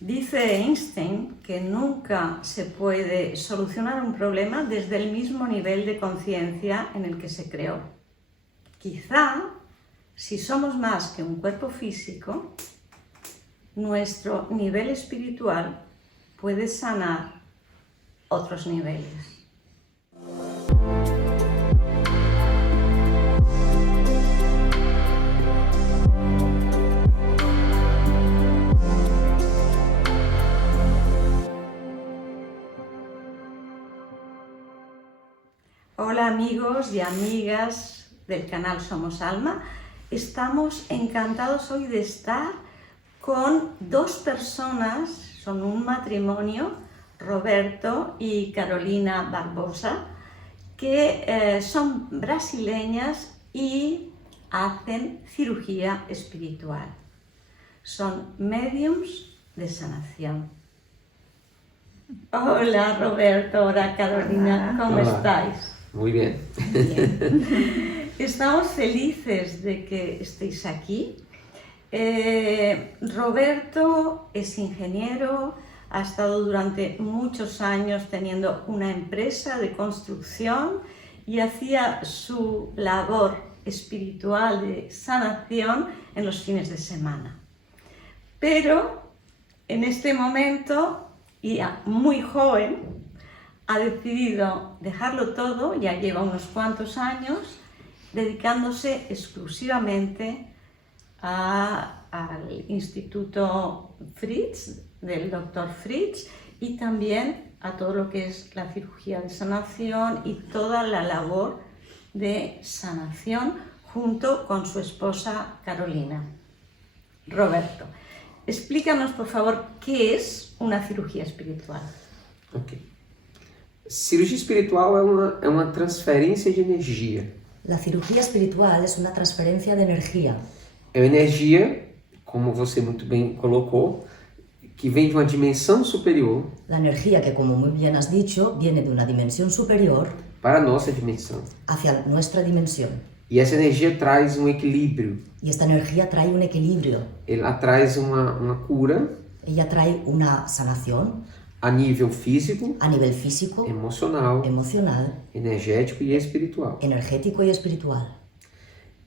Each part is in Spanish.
Dice Einstein que nunca se puede solucionar un problema desde el mismo nivel de conciencia en el que se creó. Quizá, si somos más que un cuerpo físico, nuestro nivel espiritual puede sanar otros niveles. Hola amigos y amigas del canal Somos Alma. Estamos encantados hoy de estar con dos personas, son un matrimonio, Roberto y Carolina Barbosa, que son brasileñas y hacen cirugía espiritual. Son médiums de sanación. Hola Roberto, hola Carolina, ¿cómo estáis? Muy bien. Bien. Estamos felices de que estéis aquí. Roberto es ingeniero, ha estado durante muchos años teniendo una empresa de construcción y hacía su labor espiritual de sanación en los fines de semana. Pero en este momento, y muy joven, ha decidido dejarlo todo, ya lleva unos cuantos años, dedicándose exclusivamente al Instituto Fritz, del Dr. Fritz, y también a todo lo que es la cirugía de sanación y toda la labor de sanación junto con su esposa Carolina. Roberto, explícanos por favor qué es una cirugía espiritual. Ok. Cirurgia espiritual é uma transferência de energia. La cirugía espiritual es una transferencia de energía. É uma energia, como você muito bem colocou, que vem de uma dimensão superior La energía que, como muy bien has dicho, viene de una dimensión superior para a nossa dimensão. hacia nuestra dimensión. E essa energia traz um equilíbrio, Y esta energía trae un equilibrio. ela traz uma cura Ella trae una sanación a nível físico, a nivel físico, emocional, emocional, energético e espiritual. energético y espiritual.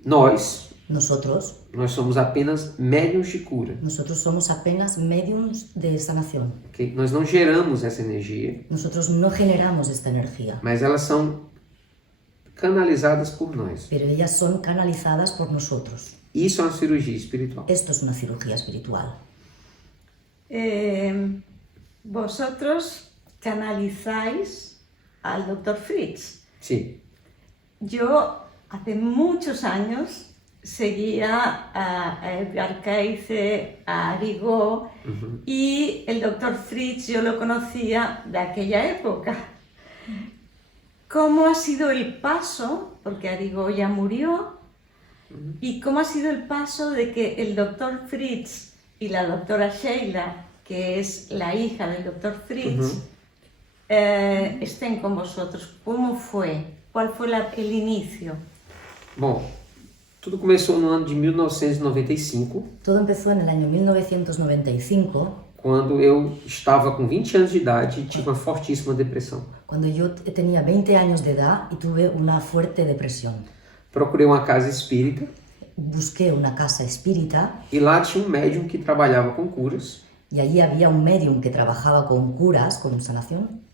Nós Nosotros somos apenas médiuns de cura. somos apenas mediums de sanación. Okay? Nós não geramos essa energia, Nosotros no generamos esta energía, mas elas são canalizadas por nós. pero ellas son canalizadas por nosotros. Isso é uma cirurgia espiritual. Esto es una cirugía espiritual. Vosotros canalizáis al Dr. Fritz. Sim. Yo hace muchos años seguía a Edgar Cayce, a Arrigó, y el Dr. Fritz yo lo conocía de aquella época. ¿Cómo ha sido el paso, porque Arrigó ya murió, y cómo ha sido el paso de que el Dr. Fritz y la doctora Sheila, que es la hija del Dr. Fritz, estén con vosotros? ¿Cómo fue? ¿Cuál fue el inicio? Bom, tudo começou no ano de 1995, Todo empezó en el año 1995, quando eu estava com 20 anos de idade e tive uma fortíssima depressão. cuando yo tenía 20 años de edad y tuve una fuerte depresión. Procurei uma casa espírita Busqué una casa espírita e lá tinha um médium que trabalhava com curas. y allí había un medium que trabajaba con curas, con sanación,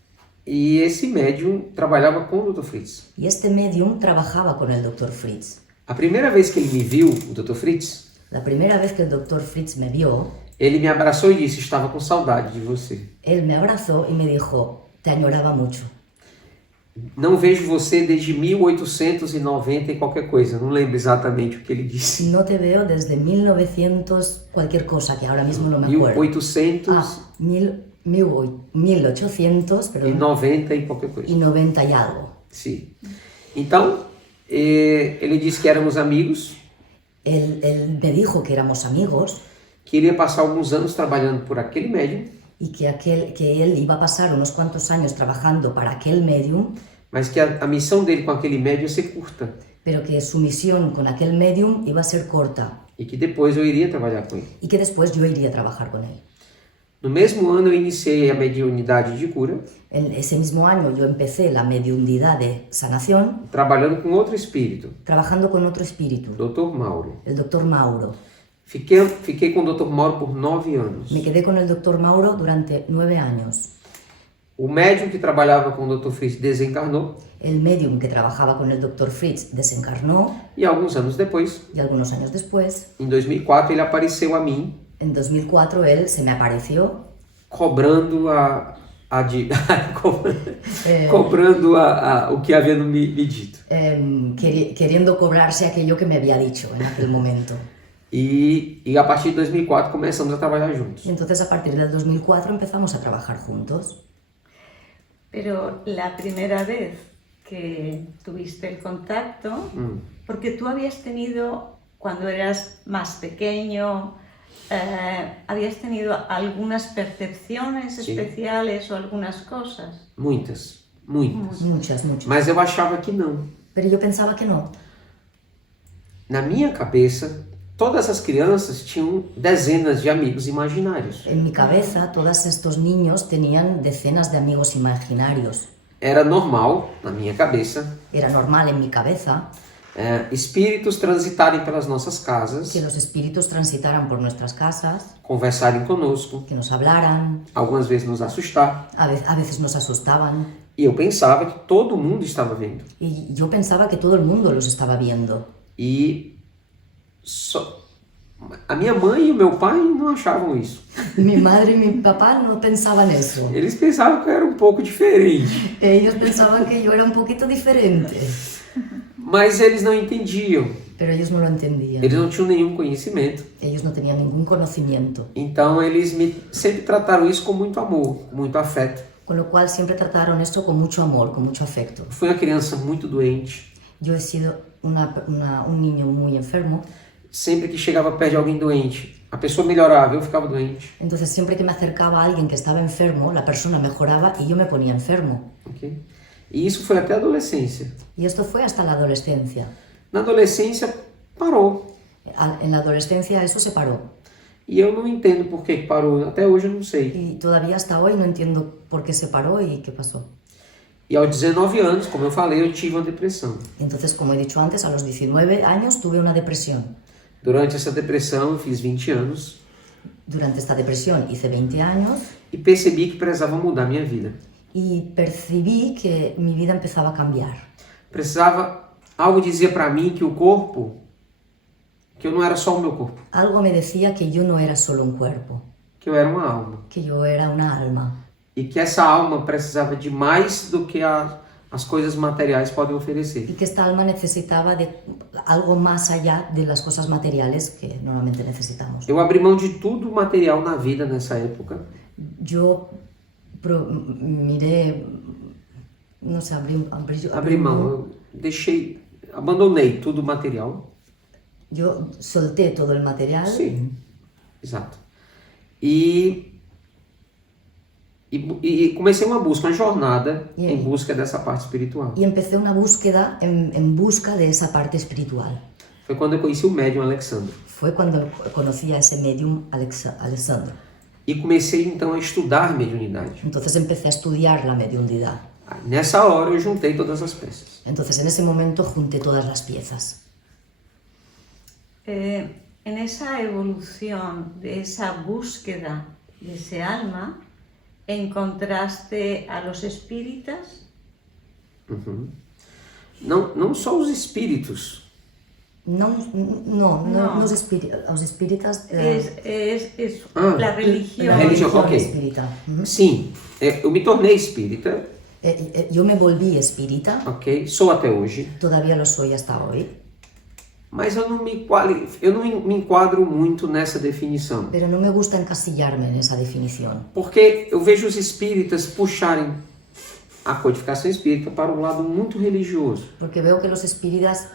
E esse médium trabalhava com o Dr. Fritz. y este medium trabajaba con el Dr. Fritz. A primeira vez que ele me viu, o Dr. Fritz, La primera vez que el Dr. Fritz me vio, ele me abraçou e disse: estava com saudade de você. él me abrazó y me dijo, te añoraba mucho. Não vejo você desde 1890 e qualquer coisa. Não lembro exatamente o que ele disse. No te veo desde 1900 cualquier cosa, que ahora mismo no me acuerdo. 1800, perdón, 90 e qualquer coisa. y 90 y algo. Sim. Então, ele disse que éramos amigos, Él me dijo que éramos amigos que iria passar alguns anos trabalhando por aquele médium, y que él iba a pasar unos cuantos años trabajando para aquel medium, mas que a missão dele com aquele médium ia ser curta pero que su misión con aquel medium iba a ser corta e que depois eu iria trabalhar com ele. y que después yo iría a trabajar con él. No mesmo ano eu iniciei a mediunidade de cura, En ese mismo año yo empecé la mediundidad de sanación trabalhando com outro espírito, trabajando con otro espíritu, Dr. Mauro. el doctor Mauro. Fiquei com o Dr. Mauro por 9 anos. Me quedé con el doctor Mauro durante 9 años. O médium que trabalhava com o Dr. Fritz desencarnou El medium que trabajaba con el doctor Fritz desencarnó e alguns anos depois, y algunos años después, em 2004, ele apareceu a mim en 2004, él se me apareció cobrando cobrando o que havia me dito. queriendo cobrarse aquello que me había dicho en aquel momento. E a partir de 2004 começamos a trabalhar juntos. Y entonces a partir del 2004 empezamos a trabajar juntos. Pero la primera vez que tuviste el contacto, porque tú habías tenido, cuando eras más pequeño, habías tenido algunas percepciones Sí. especiales o algunas cosas. Muitas. Muchas. Mas eu achava que não. Pero yo pensaba que no. Na minha cabeça, todas as crianças tinham dezenas de amigos imaginários. En mi cabeza, todos estos niños tenían decenas de amigos imaginarios. Era normal, na minha cabeça, Era normal en mi cabeza espíritos transitarem pelas nossas casas, que los espíritus transitaran por nuestras casas, conversarem conosco, que nos hablaran, algumas vezes nos assustar. a veces nos asustaban. E eu pensava que todo mundo estava vendo. Y yo pensaba que todo el mundo los estaba viendo. E a minha mãe e o meu pai não achavam isso. Mi madre y mi papá no pensaban eso. Eles pensavam que eu era um pouco diferente. Ellos pensaban que yo era un poquito diferente, Mas eles não entendiam. pero ellos no lo entendían. Eles não tinham nenhum conhecimento. Ellos no tenían ningún conocimiento, Então eles sempre trataram isso com muito amor, com muito afeto. con lo cual siempre trataron esto con mucho amor, con mucho afecto. Fui uma criança muito doente. Yo he sido un niño muy enfermo, Sempre que chegava perto de alguém doente, a pessoa melhorava, eu ficava doente. entonces siempre que me acercaba a alguien que estaba enfermo, la persona mejoraba y yo me ponía enfermo. Okay? E isso foi até a adolescência. Y esto fue hasta la adolescencia. Na adolescência, parou. En la adolescencia eso se paró. E eu não entendo por que parou. Até hoje eu não sei. Y todavía hasta hoy no entiendo por qué se paró y qué pasó. E aos 19 anos, como eu falei, eu tive uma depressão. Entonces, como he dicho antes, a los 19 años tuve una depresión. Durante essa depressão, eu fiz 20 anos Durante esta depresión hice 20 años e percebi que precisava mudar minha vida. y percibí que mi vida empezaba a cambiar. Precisava, algo dizia para mí que o corpo, que eu não era só o meu corpo, Algo me decía que yo no era solo un cuerpo, que eu era uma alma. que yo era una alma. E que essa alma precisava de mais do que as coisas materiais podem oferecer. Y que esta alma necesitaba de algo más allá de las cosas materiales que normalmente necesitamos. Eu abri mão de tudo material na vida nessa época. Yo miré, no sé, Abri mão, eu deixei, abandonei tudo material. Yo solté todo el material. Sim, exato. E comecei uma busca, uma jornada E em aí? busca dessa parte espiritual. Y empecé una búsqueda en busca de esa parte espiritual. Foi quando eu conheci o médium Alexandre. Fue cuando conocí a ese medium Alessandro. E comecei então a estudar mediunidade. Entonces empecé a estudiar la mediunidad. Nessa hora eu juntei todas as peças. Entonces en ese momento junté todas las piezas. En esa evolución de esa búsqueda de ese alma, ¿encontraste a los espíritas? Uhum. Não só os espíritos. No. Los espíritas. Es Ah, la religión. la religión, ok. espírita. Sim, eu me tornei espírita, Yo me volví espírita, ok? Sou até hoje, todavía lo soy hasta hoy, mas eu não me enquadro muito nessa definição. pero no me gusta encasillarme en esa definición. Porque eu vejo os espíritas puxarem a codificação espírita para um lado muito religioso. Porque veo que los espíritas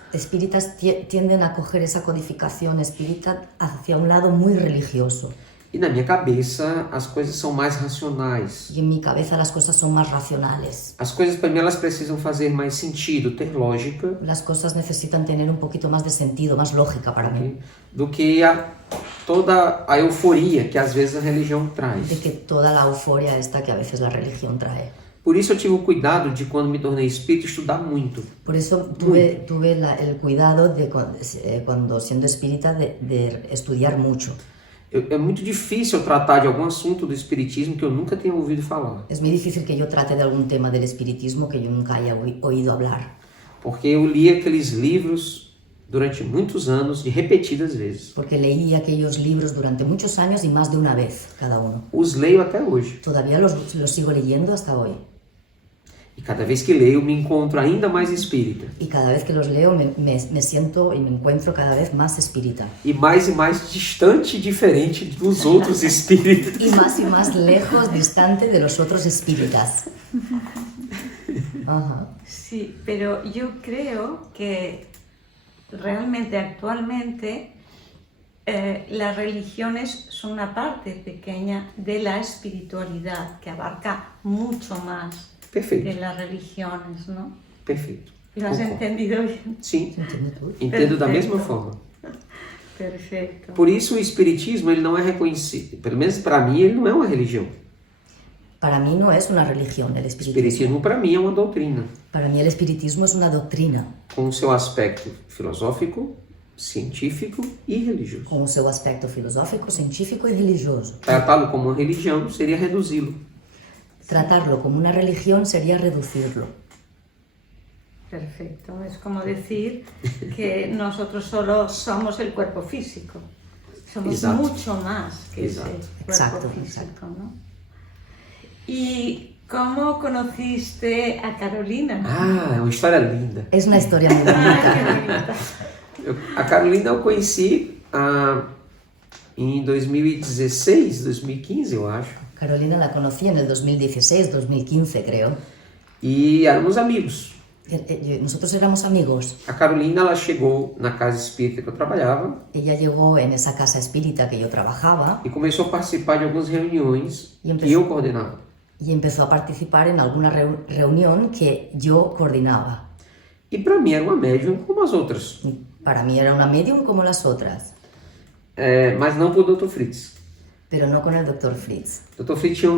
tienden a coger esa codificación espírita hacia un lado muy religioso. E na minha cabeça as coisas são mais racionais. Y en mi cabeza las cosas son más racionales. As coisas para mim elas precisam fazer mais sentido, ter lógica, Las cosas necesitan tener un poquito más de sentido, más lógica para mí. do que toda a euforia que às vezes a religião traz. de que toda la euforia esta que a veces la religión trae. Por isso eu tive o cuidado de, quando me tornei espírita, estudar muito. Por eso tuve el cuidado de, cuando siendo espírita, de estudiar mucho. É muito difícil eu tratar de algum assunto do espiritismo que eu nunca tenha ouvido falar. Es muy difícil que yo trate de algún tema del espiritismo que yo nunca haya oído hablar. Porque eu li aqueles livros durante muitos anos e repetidas vezes. Porque leí aquellos libros durante muchos años y más de una vez cada uno. Os leio até hoje. Todavía los sigo leyendo hasta hoy. E cada vez que leio, me encontro ainda mais espírita. Y cada vez que los leo me siento y me encuentro cada vez más espírita. E mais distante e diferente dos outros espíritas. Y más lejos, distante de los otros espíritas. Ajá. Sí, pero yo creo que realmente actualmente las religiones son una parte pequeña de la espiritualidad que abarca mucho más Perfeito, que las religiones, ¿no? perfeito. ¿Lo has Concordo. entendido bien? Sim, ¿Entiendes tú? entendo da Perfeito. mesma forma. Perfecto. Por isso o espiritismo ele não é reconhecido, pelo menos para mim ele não é uma religião. Para mí no es una religión el O espiritismo. espiritismo para mim é uma doutrina, Para mí el espiritismo es una doctrina, com o seu aspecto filosófico, científico e religioso. con su aspecto filosófico, científico y religioso. Tratá-lo como uma religião seria reduzi-lo. Tratarlo como una religión sería reducirlo. Perfecto. Es como decir que nosotros solo somos el cuerpo físico. Somos Exacto. mucho más que Exacto. ese cuerpo Exacto, físico, exacto. ¿no? ¿Y cómo conociste a Carolina? Ah, é uma história linda. Es una historia muy Ah, bonita. qué bonita. A Carolina eu conheci em 2016, 2015, eu acho. Carolina la conocí en el 2016, 2015 creo. E éramos amigos. Nosotros éramos amigos. A Carolina ela chegou na casa espírita que eu trabalhava Ella llegó en esa casa espírita que yo trabajaba e começou a participar de algumas reuniões E que eu coordenava. y empezó a participar en alguna reunión que yo coordinaba. E para mim era uma médium como as outras, Y para mí era una medium como las otras, mas não por Dr. Fritz. pero no con el Dr. Fritz. Dr. Fritz tinha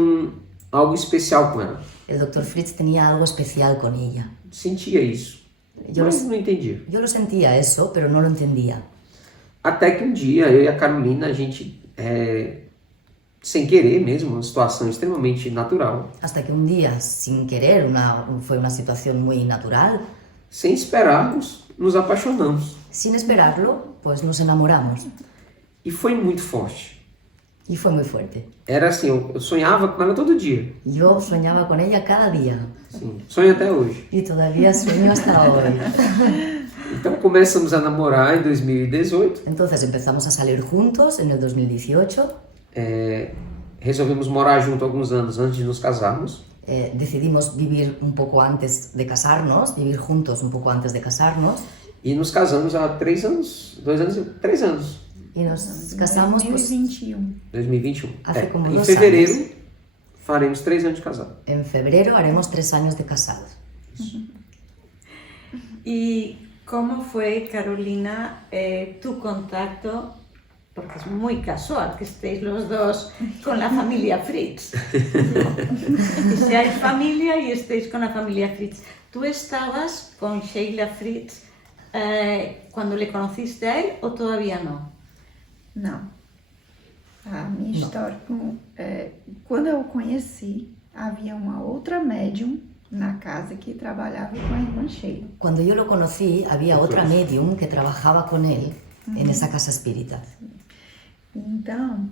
algo especial com ela. El Dr. Fritz tenía algo especial con ella. Sentia isso, Yo mas lo, não entendia. yo lo sentía eso, pero no lo entendía. Até que um dia eu e a Carolina, a gente, sem querer mesmo, uma situação extremamente natural, Hasta que un día, sin querer, fue una situación muy natural, sem esperarmos, nos apaixonamos. sin esperarlo, pues nos enamoramos. E foi muito forte. Y fue muy fuerte. Era assim, eu sonhava com ela todo dia. Yo soñaba con ella cada día. Sim, sonho até hoje. Y todavía sueño hasta hoy. Então começamos a namorar em 2018. Entonces empezamos a salir juntos en el 2018. Resolvemos morar junto alguns anos antes de nos casarmos. Decidimos vivir un poco antes de casarnos, vivir juntos un poco antes de casarnos. E nos casamos há 3 anos, 3 anos. Y nos casamos pues, 2021. 2021. Hace como em 2 fevereiro años. faremos 3 anos de casado. En febrero haremos 3 años de casados. ¿Y cómo fue, Carolina, tu contacto? Porque es muy casual que estéis los dos con la familia Fritz. Que seáis familia y estéis con la familia Fritz. ¿Tú estabas con Sheila Fritz cuando le conociste a él o todavía no? Não. A minha Não. história quando eu o conheci, havia uma outra médium na casa que trabalhava com a irmã Sheila. Cuando yo lo conocí, había otra medium que trabajaba con él en esa casa espírita. Então,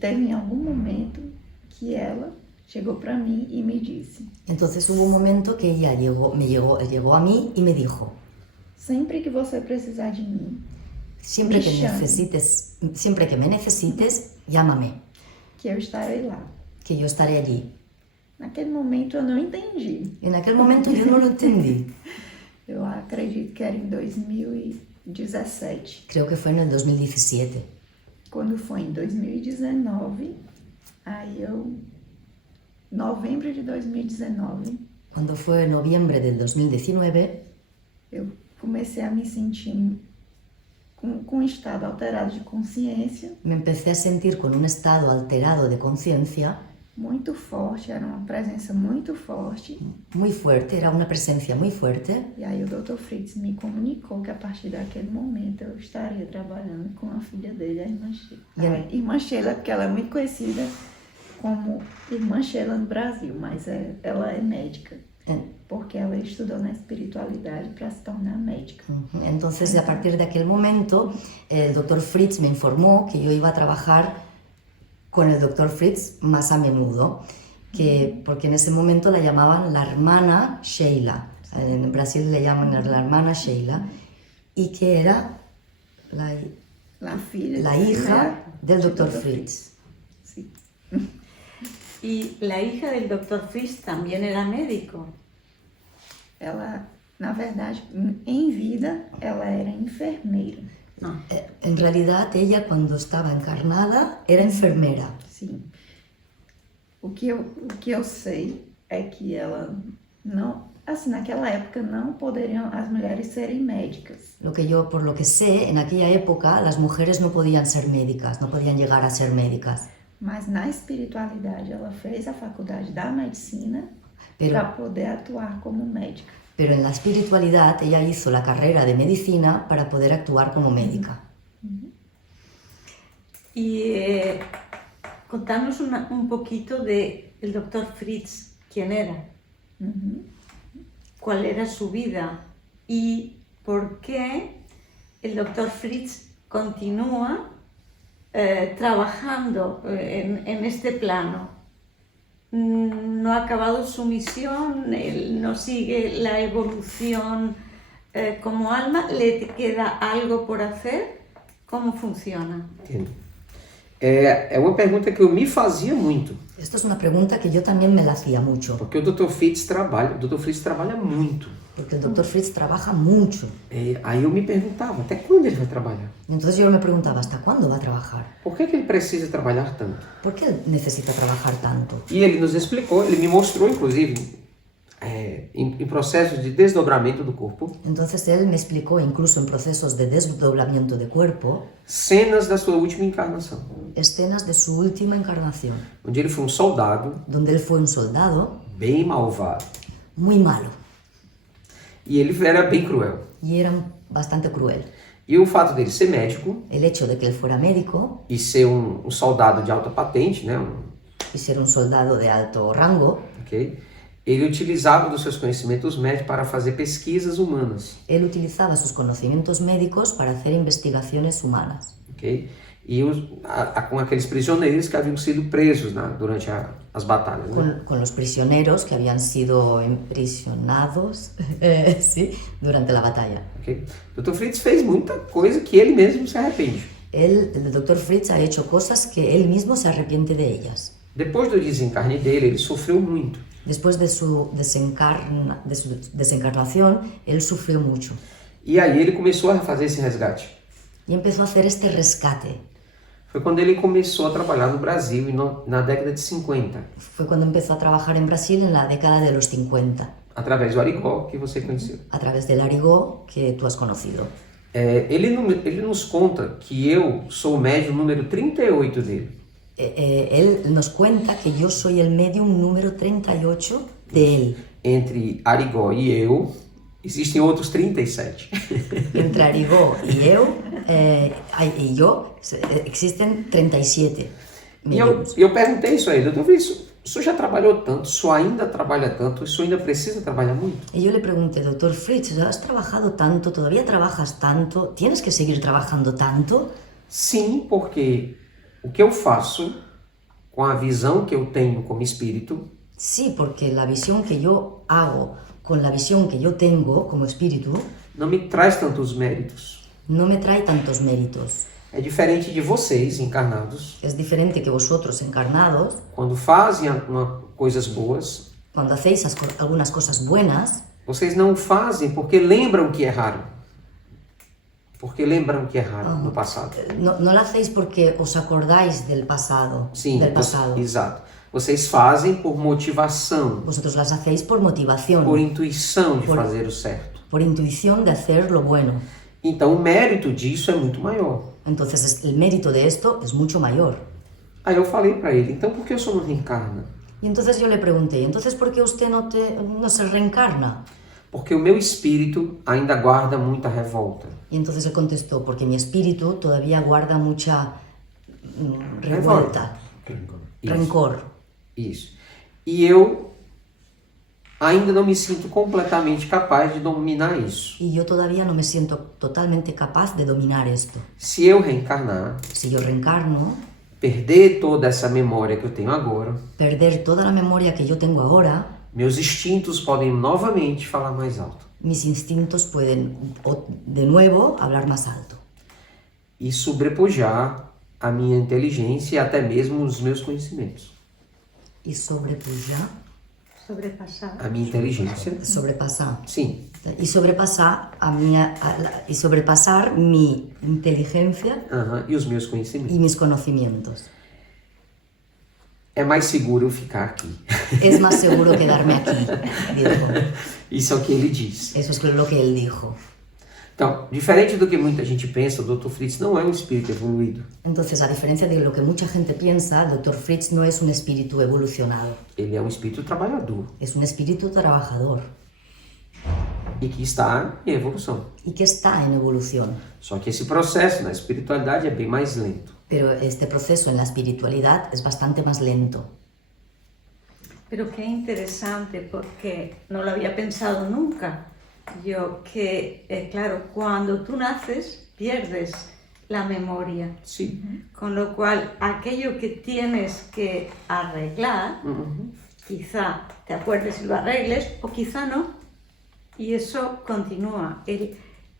teve em algum momento que ela chegou para mim e me disse: Entonces hubo un momento que ella llegó a mí y me dijo, sempre que você precisar de mim, siempre que Me me necesites, llámame, que eu estarei lá. que yo estaré allí. Naquele momento eu não entendi. En aquel momento yo no lo entendí. Eu acredito que era em 2017. Creo que fue en el 2017. Quando foi em 2019, aí novembro de 2019, Cuando fue en noviembre del 2019, eu comecei a me sentir com um estado alterado de consciência, me empecé a sentir con un estado alterado de conciencia muito forte, era uma presença muito forte. muy fuerte, era una presencia muy fuerte. E aí o Dr. Fritz me comunicou que a partir daquele momento eu estaria trabalhando com a filha dele, a irmã Sheila. A irmã Sheila, porque ela é muito conhecida como Irmã Sheila no Brasil, mas ela é médica, porque ela estudou na espiritualidade para se tornar médica. Entonces, a partir de aquel momento, el doctor Fritz me informó que yo iba a trabajar con el doctor Fritz más a menudo, porque en ese momento la llamaban la hermana Sheila. En Brasil le llaman la hermana Sheila, y que era la hija del doctor Fritz. Sí. Y la hija del doctor Fritz también era médico. Ela, na verdade, em vida, ela era enfermeira. No. En realidad, ella cuando estaba encarnada era enfermera. Sim. O que eu sei é que ela não, assim, naquela época não poderiam as mulheres serem médicas. Por lo que sé, en aquella época las mujeres no podían ser médicas, no podían llegar a ser médicas. Mas na espiritualidade ela fez a faculdade da medicina para poder atuar como médica. Pero en la espiritualidad ella hizo la carrera de medicina para poder actuar como médica. Y contanos un poquito de el doctor Fritz, quién era, cuál era su vida y por qué el doctor Fritz continúa trabajando en este plano. No ha acabado su misión, él no sigue la evolución como alma, le queda algo por hacer. ¿Cómo funciona? Entendo. É uma pergunta que eu me fazia muito. Esto es una pregunta que yo también me la hacía mucho. Porque o Dr. Fritz trabalha muito. Porque el doctor Fritz trabaja mucho. Aí eu me perguntava, até quando ele vai trabalhar? Entonces yo me preguntaba, ¿hasta cuándo va a trabajar? Por que ele precisa trabalhar tanto? ¿Por qué él necesita trabajar tanto? E ele nos explicou, ele me mostrou, inclusive, em processos de desdobramento do corpo, Entonces él me explicó, incluso en procesos de desdoblamiento de cuerpo, cenas da sua última encarnação, escenas de su última encarnación, onde ele foi um soldado donde él fue un soldado bem malvado. muy malo E ele era bem cruel. y era bastante cruel. E o fato dele ser médico El hecho de que él fuera médico e ser um soldado de alta patente, né? y ser un soldado de alto rango, Ok? Ele utilizava dos seus conhecimentos médicos para fazer pesquisas humanas. él utilizaba sus conocimientos médicos para hacer investigaciones humanas. Ok? E com aqueles prisioneiros que haviam sido presos durante as batalhas. Né? Con los prisioneros que habían sido imprisionados sí, durante la batalla. Okay? Dr. Fritz fez muita coisa que ele mesmo se arrepende. El doctor Fritz ha hecho cosas que él mismo se arrepiente de ellas. Depois do desencarne dele, ele sofreu muito. Después de su desencarnación, él sufrió mucho. E aí ele começou a fazer esse resgate. Y empezó a hacer este rescate. Foi quando ele começou a trabalhar no Brasil na década de 50. Fue cuando empezó a trabajar en Brasil en la década de los 50. Através do Arigó, que você conheceu. A través del Arigó que tú has conocido. Ele nos conta que eu sou o médium número 38 dele. Él nos cuenta que yo soy el medium número 38 de él. Entre Arigó e eu, existem outros 37. Entre Arigó y yo existen 37 mediums. E eu perguntei isso a ele, eu falei, o senhor já trabalhou tanto, o senhor ainda trabalha tanto, o senhor ainda precisa trabalhar muito? Y yo le pregunté, doctor Fritz, ¿has trabajado tanto? ¿Todavía trabajas tanto? ¿Tienes que seguir trabajando tanto? Sim, porque o que eu faço com a visão que eu tenho como espírito Sí, porque la visión que yo hago con la visión que yo tengo como espíritu não me traz tantos méritos. no me trae tantos méritos. É diferente de vocês, encarnados, Es diferente que vosotros encarnados, quando fazem coisas boas, cuando hacéis algunas cosas buenas, vocês não fazem porque lembram que erraram. Porque lembram que erraram no passado. no lo hacéis porque os acordáis del pasado. Sim, del pasado. exato. Vocês fazem por motivação, Vosotros las hacéis por motivación, por intuição de fazer o certo. por intuición de hacer lo bueno. Então o mérito disso é muito maior. Entonces el mérito de esto es mucho mayor. Aí eu falei para ele, então por que o senhor não reencarna? Y entonces yo le pregunté, entonces ¿por qué usted no se reencarna? Porque o meu espírito ainda guarda muita revolta. Y entonces él contestó, porque mi espíritu todavía guarda mucha revolta, Isso. rencor. Isso. E eu ainda não me sinto completamente capaz de dominar isso. Y yo todavía no me siento totalmente capaz de dominar esto. Se eu reencarnar, Si yo reencarno, perder toda essa memória que eu tenho agora, perder toda la memoria que yo tengo ahora, meus instintos podem novamente falar mais alto. mis instintos pueden de nuevo hablar más alto E sobrepujar a minha inteligência e até mesmo os meus conhecimentos. y sobrepasar, A minha inteligência, sim. Y sobrepasar mi inteligencia E os meus conhecimentos. y mis conocimientos. É mais seguro eu ficar aqui. Es más seguro quedarme aquí, dijo. Isso é o que ele diz. Eso es lo que él dijo. Então, diferente do que muita gente pensa, o Dr. Fritz não é um espírito evoluído. Entonces, a diferencia de lo que mucha gente piensa, el Dr. Fritz no es un espíritu evolucionado, Ele é um espírito trabalhador es un espíritu trabajador e que está em evolução. y que está en evolución. Só que esse processo na espiritualidade é bem mais lento. Pero este proceso en la espiritualidad es bastante más lento. Pero qué interesante, porque no lo había pensado nunca. Yo que, claro, cuando tú naces pierdes la memoria, Sim. con lo cual aquello que tienes que arreglar, quizá te acuerdes y lo arregles o quizá no, y eso continúa.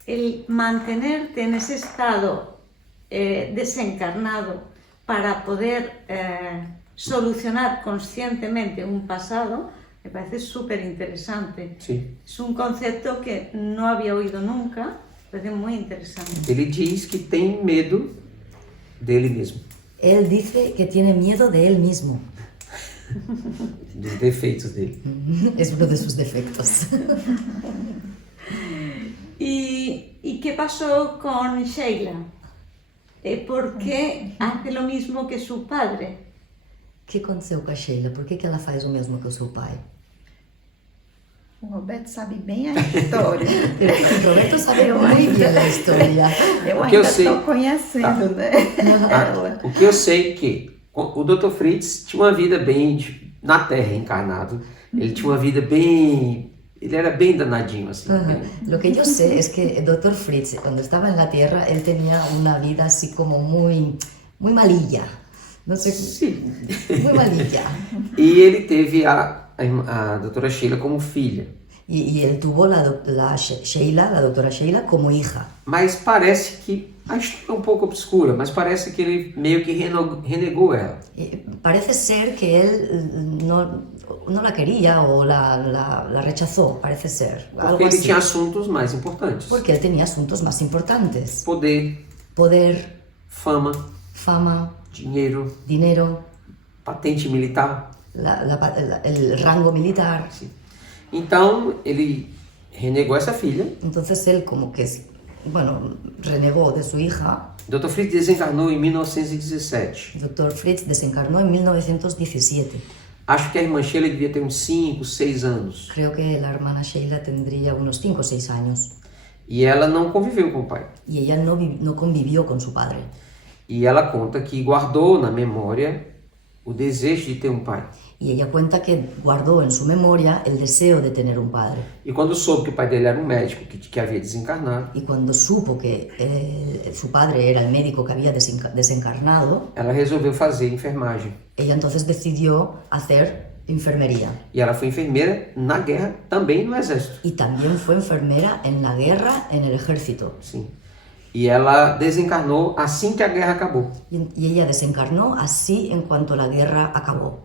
El mantenerte en ese estado desencarnado para poder solucionar conscientemente un pasado, me parece súper interesante. Sim. Es un concepto que no había oído nunca, me parece muy interesante. Ele diz que tem medo dele mesmo, Él dice que tiene miedo de él mismo. dos defeitos dele. Es uno de sus defectos. ¿Y qué pasó con Sheila? ¿Por qué hace lo mismo que su padre? Que aconteceu com a Sheila? Por que ela faz o mesmo que o seu pai? O Roberto sabe bem a história. O Roberto sabe muito bem a história. Eu O que eu ainda sei- estou conhecendo, né? Ela. O que eu sei é que o Dr. Fritz tinha uma vida bem na Terra, encarnado. Ele tinha uma vida bem... Ele era bem danadinho, assim. Lo que yo sé es que el Dr. Fritz, cuando estaba en la Tierra, él tenía una vida así como muy malilla. No sé, Sim. muy malilla. E ele teve a doutora Sheila como filha. Y él tuvo la doctora Sheila, como hija. Mas parece que... A história é um pouco obscura, mas parece que ele meio que renegou ela. Parece ser que él no la quería o la rechazó, parece ser. Algo Porque ele así. tinha assuntos mais importantes. Porque él tenía asuntos más importantes. Poder, Poder, fama, fama, dinheiro, dinero, patente militar. el rango militar. Então, ele renegou essa filha. Entonces él como que, renegó de su hija. Dr. Fritz desencarnou em 1917. Dr. Fritz desencarnó en 1917. Acho que a irmã Sheila devia ter uns 5, 6 anos. Creo que la hermana Sheila tendría unos 5 o 6 años. E ela não conviveu com o pai. Y ella no convivió con su padre. E ela conta que guardou na memória o desejo de ter um pai. Y ella cuenta que guardó en su memoria el deseo de tener un padre. E quando soube que o pai dele era um médico que havia desencarnado, Y cuando supo que su padre era el médico que había desencarnado, ela resolveu fazer enfermagem. ella entonces decidió hacer enfermería. E ela foi enfermeira na guerra, também no exército. Y también fue enfermera en la guerra, en el ejército. Sim. E ela desencarnou assim que a guerra acabou. Y ella desencarnó así en cuanto la guerra acabó,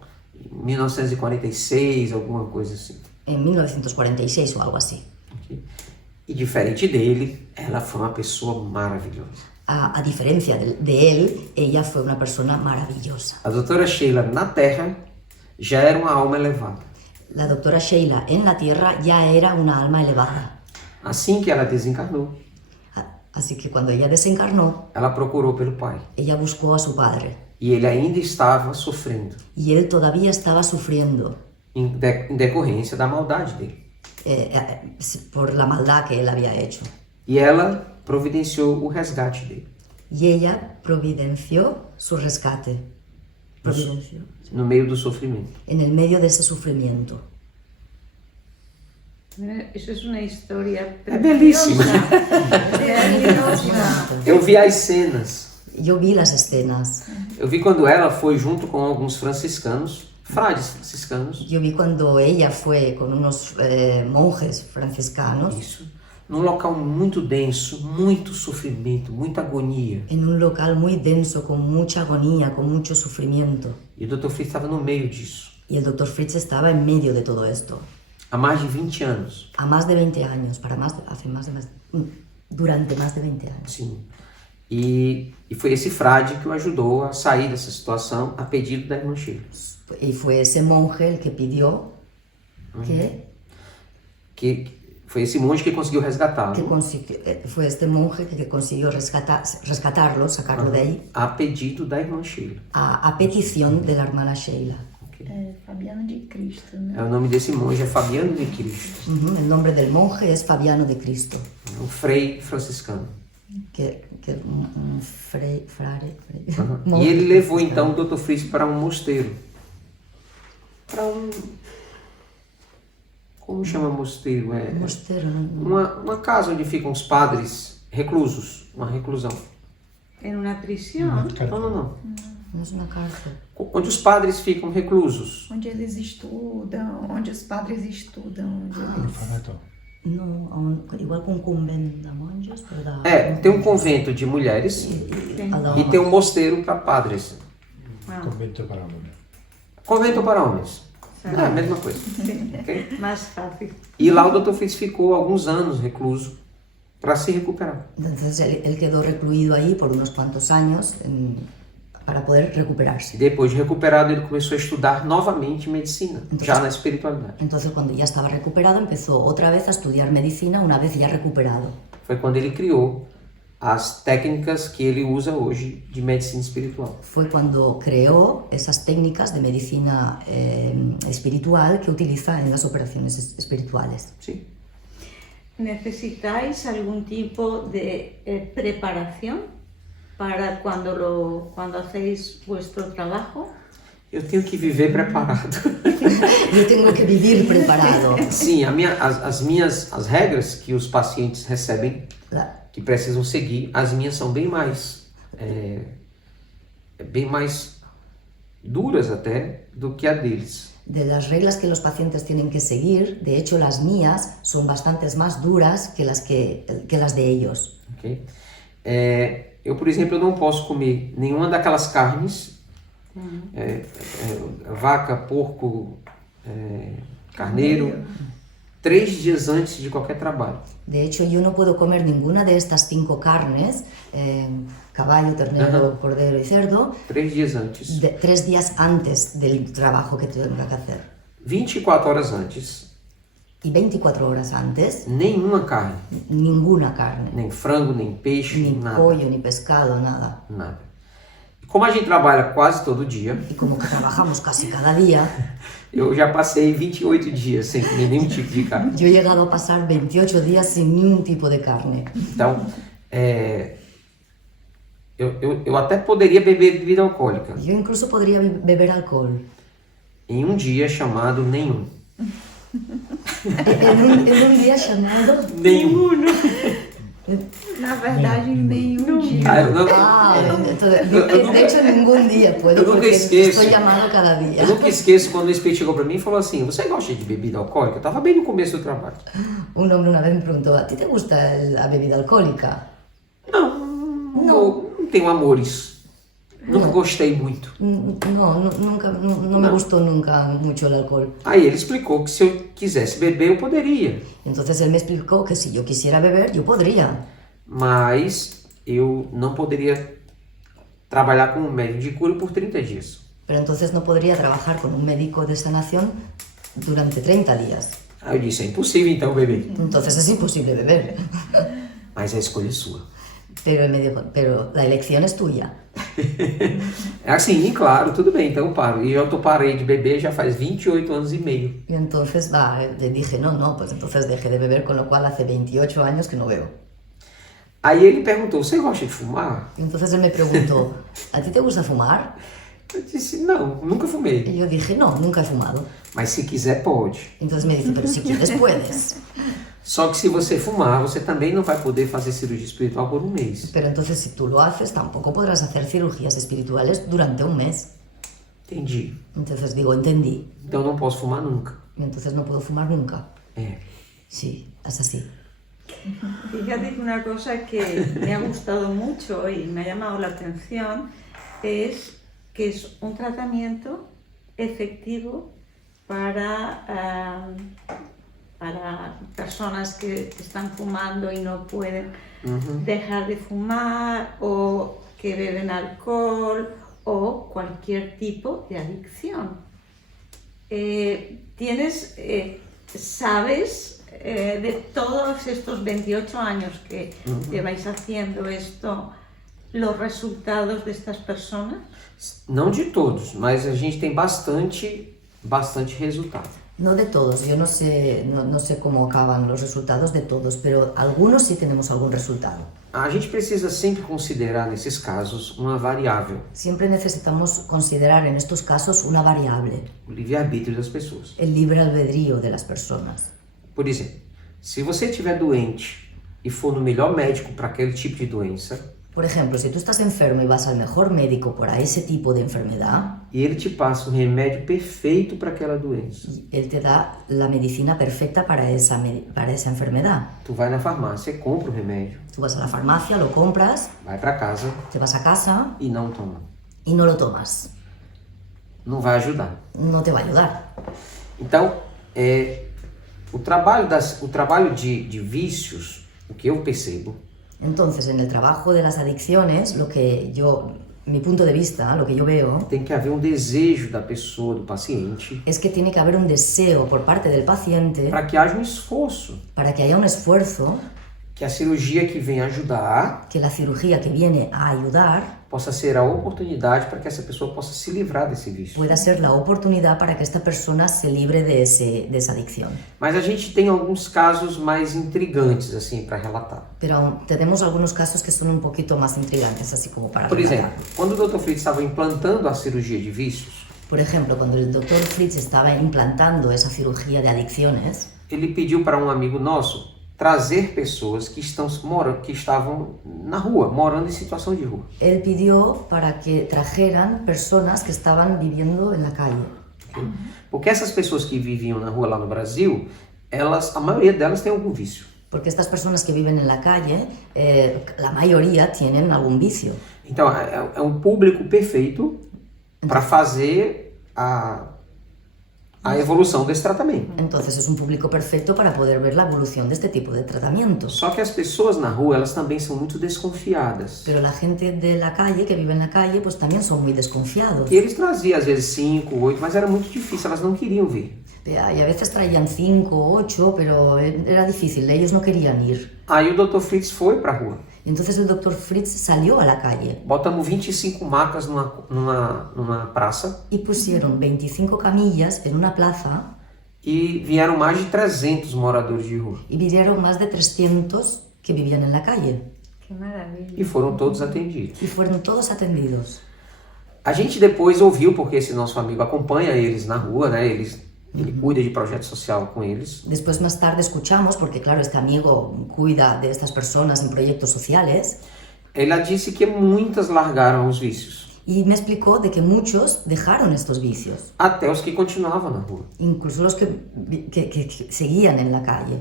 Em 1946, alguma coisa assim. en 1946 o algo así. E diferente dele, ela foi uma pessoa maravilhosa. A diferencia de él, ella fue una persona maravillosa. A doutora Sheila na Terra já era uma alma elevada. La doctora Sheila en la Tierra ya era una alma elevada. Assim que ela desencarnou, Así que cuando ella desencarnó, ela procurou pelo pai. ella buscó a su padre. E ele ainda estava sofrendo Y él todavía estaba sufriendo em decorrência da maldade dele. por la maldad que él había hecho. E ela providenciou o resgate dele. Y ella providenció su rescate. Providenció. No meio do sofrimento. En el medio de ese sufrimiento. Eso es una historia belísima. preciosa. Eu vi as cenas. Yo vi las escenas. Eu vi quando ela foi junto com alguns franciscanos, frades franciscanos. Yo vi cuando ella fue con unos monjes franciscanos Isso. Num local muito denso, muito sofrimento, muita agonia. en un local muy denso, con mucha agonía, con mucho sufrimiento. E o Dr. Fritz estava no meio disso. Y el doctor Fritz estaba en medio de todo esto. Há mais de 20 anos. A más de 20 años, durante más de 20 años. Sim. E foi esse frade que o ajudou a sair dessa situação a pedido da irmã Sheila. Y fue ese monje el que pidió Que foi esse monge que conseguiu resgatá-lo fue este monje que consiguió rescatarlo, sacarlo de ahí, a pedido da irmã Sheila. a petición de la hermana Sheila. Fabiano de Cristo, né? O nome desse monge é Fabiano de Cristo, El nombre del monje es Fabiano de Cristo, um frei franciscano. que un frare. E ele levou então o Dr. Fritz para um mosteiro. Como chama mosteiro? Mosteiro, ¿no? Uma casa onde ficam os padres reclusos, uma reclusão. En una prisión. Não. No es una cárcel. Onde os padres ficam reclusos. Onde eles estudam, onde os padres estudam, onde eles... Orfanato. No, igual que un convento de monjos, pero Tem um convento de mulheres e tem um mosteiro para padres. Convento para hombres. Convento para homens. É a mesma coisa. Okay? Más fácil. E lá o Dr. Fritz ficou alguns anos recluso para se recuperar. Entonces él quedó recluido ahí por unos cuantos años para poder E recuperarse. depois de recuperado, ele começou a estudar novamente medicina, já na espiritualidade. Entonces cuando ya estaba recuperado empezó otra vez a estudiar medicina una vez ya recuperado. Foi quando ele criou as técnicas que ele usa hoje de medicina espiritual. Fue cuando creó esas técnicas de medicina espiritual que utiliza en las operaciones espirituales. Sim. ¿Necesitáis algún tipo de preparación para cuando hacéis vuestro trabajo? Eu tenho que viver preparado. Yo tengo que vivir preparado. Sim, as regras que os pacientes recebem, que precisam seguir, as minhas são bem mais duras até do que a deles. De las reglas que los pacientes tienen que seguir, de hecho las mías son bastantes más duras que las de ellos. Okay? Eu, por exemplo, eu não posso comer nenhuma daquelas carnes, vaca, porco, carneiro, 3 dias antes de qualquer trabalho. De hecho, yo no puedo comer ninguna de estas 5 carnes, caballo, ternero, cordero y cerdo, 3 dias antes. 3 días antes del trabajo que tenga que hacer. 24 horas antes, Y 24 horas antes, nenhuma carne. ninguna carne. Nem frango, nem peixe, Ni nada. pollo, ni pescado, nada. Nada. Como a gente trabalha quase todo dia, Y como que trabajamos casi cada día, eu já passei 28 dias sem comer nenhum tipo de carne. yo he llegado a pasar 28 días sin ningún tipo de carne. Então, eu até poderia beber bebida alcoólica Yo incluso podría beber alcohol. em um dia chamado nenhum. En un día llamado... Nenhum. Na verdade, em nenhum dia. De hecho, ningún día puedo, Eu nunca porque esqueço. estoy llamado cada día. Eu nunca esqueço quando o espírito chegou pra mim e falou assim: você gosta de bebida alcoólica? Eu tava bem no começo do trabalho. Un hombre una vez me preguntó, ¿a ti te gusta la bebida alcohólica? Não tenho amores. Nunca gostei muito. No me gustó nunca mucho el alcohol. Aí ele explicou que se eu quisesse beber, eu poderia. Entonces él me explicó que si yo quisiera beber, yo podría. Mas eu não poderia trabalhar como médico de cura por 30 dias. Pero entonces no podría trabajar con un médico de sanación durante 30 días. Aí eu disse: é impossível então beber. Entonces es imposible beber. Mas a escolha é sua. Pero él me dijo, pero la elección es tuya. É assim, claro, tudo bem, então eu paro. E eu parei de beber já faz 28 anos e meio. Y entonces le dije, no, pues entonces dejé de beber, con lo cual hace 28 años que no bebo. Aí ele perguntou, você gosta de fumar? Y entonces él me preguntó, ¿a ti te gusta fumar? Eu disse, não, nunca fumei. Y yo dije, no, nunca he fumado. Mas se quiser, pode. Entonces me dice, pero si quieres puedes. Só que se você fumar, você também não vai poder fazer cirurgia espiritual por um mês. Pero entonces si tú lo haces, tampoco podrás hacer cirugías espirituales durante un mes. Entendi. Entonces digo, entendí. Então não posso fumar nunca. Y entonces no puedo fumar nunca. É. Sí, es así. Fíjate que una cosa que me ha gustado mucho y me ha llamado la atención es que es un tratamiento efectivo para personas que están fumando y no pueden dejar de fumar o que beben alcohol o cualquier tipo de adicción. ¿Sabes de todos estos 28 años que lleváis haciendo esto, los resultados de estas personas? Não de todos, mas a gente tem bastante resultado. No de todos, yo no sé cómo acaban los resultados de todos, pero algunos sí tenemos algún resultado. A gente precisa sempre considerar nesses casos uma variável, Siempre necesitamos considerar en estos casos una variable, o livre-arbítrio das pessoas. el libre albedrío de las personas. Por exemplo, se você estiver doente e for no melhor médico para aquele tipo de doença, Por ejemplo, si tú estás enfermo y vas al mejor médico para ese tipo de enfermedad, e ele te passa o remédio perfeito para aquela doença, él te da la medicina perfecta para esa enfermedad. tu vai na farmácia, compra o remédio, Tú vas a la farmacia, lo compras, vai para casa te vas a casa e não toma. y no lo tomas. Não vai ajudar. No te va a ayudar. Então, o trabalho de vícios, o que eu percebo, Entonces, en el trabajo de las adicciones, mi punto de vista, lo que yo veo, tem que haver um desejo da pessoa, do paciente, es que tiene que haber un deseo por parte del paciente para que haja um esforço, para que haya un esfuerzo, que a cirurgia que vem ajudar que la cirugía que viene a ayudar possa ser a oportunidade para que essa pessoa possa se livrar desse vício. pueda ser la oportunidad para que esta persona se libre de esa adicción. Mas a gente tem alguns casos mais intrigantes assim para relatar. Pero aún tenemos algunos casos que son un poquito más intrigantes, así como para Por relatar. exemplo, quando o Dr. Fritz estava implantando a cirurgia de vícios, Por ejemplo, cuando el doctor Fritz estaba implantando esa cirugía de adicciones, ele pediu para um amigo nosso trazer pessoas que estavam na rua, morando em situação de rua. él pidió para que trajeran personas que estaban viviendo en la calle. Porque essas pessoas que viviam na rua lá no Brasil, a maioria delas tem algum vício. Porque estas personas que viven en la calle, la mayoría tienen algún vicio. Então, é um público perfeito para fazer a evolução desse tratamento. Entonces es un público perfecto para poder ver la evolución de este tipo de tratamientos. Só que as pessoas na rua, elas também são muito desconfiadas. Pero la gente de la calle, que vive en la calle, pues también son muy desconfiados. E eles traziam às vezes 5, 8, mas era muito difícil, elas não queriam vir. Y a veces traían 5, 8, pero era difícil, ellos no querían ir. Aí o Dr. Fritz foi para a rua. Entonces el doctor Fritz salió a la calle Botamos 25 macas numa praça y pusieron 25 camillas en una plaza e vieram mais de 300 moradores de rua. y vinieron más de 300 que vivían en la calle Qué maravilla. E foram todos atendidos. y fueron todos atendidos. A gente depois ouviu, porque esse nosso amigo acompanha eles na rua, né? Ele cuida de projeto social com eles. Después más tarde escuchamos, porque claro, este amigo cuida de estas personas en proyectos sociales, Ela disse que muitas largaram os vícios, y me explicó de que muchos dejaron estos vicios, até os que continuavam na rua. incluso los que seguían en la calle.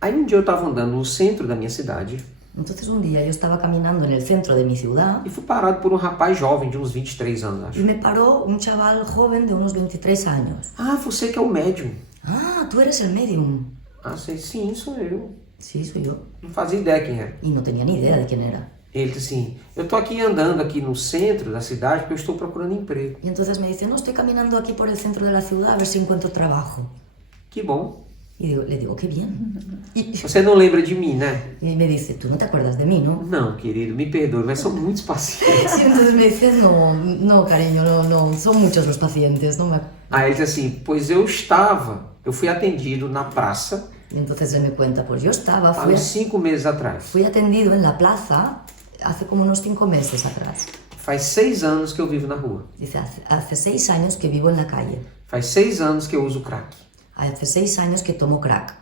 Aí um dia eu estava andando no centro da minha cidade Entonces un día yo estaba caminando en el centro de mi ciudad e fui parado por um rapaz jovem de uns 23 anos, y acho. me paró un chaval joven de unos 23 años. Ah, você que é o médium. Ah, tú eres el medium. Ah, sei, sim, sou eu. Sí, soy yo. Não fazia ideia quem era. Y no tenía ni idea de quién era. Ele disse assim, eu tô aqui andando aqui no centro da cidade porque eu estou procurando emprego. Y entonces me dice, no, estoy caminando aquí por el centro de la ciudad a ver si encuentro trabajo. Que bom. Y le digo, qué bien. Você não lembra de mim, né? Y me dice, tú no te acuerdas de mí, ¿no? Não, querido, me perdoe, mas são muitos pacientes. Y entonces me dice, no, cariño, no, son muchos los pacientes, ¿no? Aí ele diz assim, pois eu fui atendido na praça Y entonces él me cuenta, pues yo há uns 5 meses atrás. fui atendido en la plaza hace como unos 5 meses atrás. Faz 6 anos que eu vivo na rua. Dice, hace 6 años que vivo en la calle. Faz 6 anos que eu uso crack. Hace 6 años que tomo crack.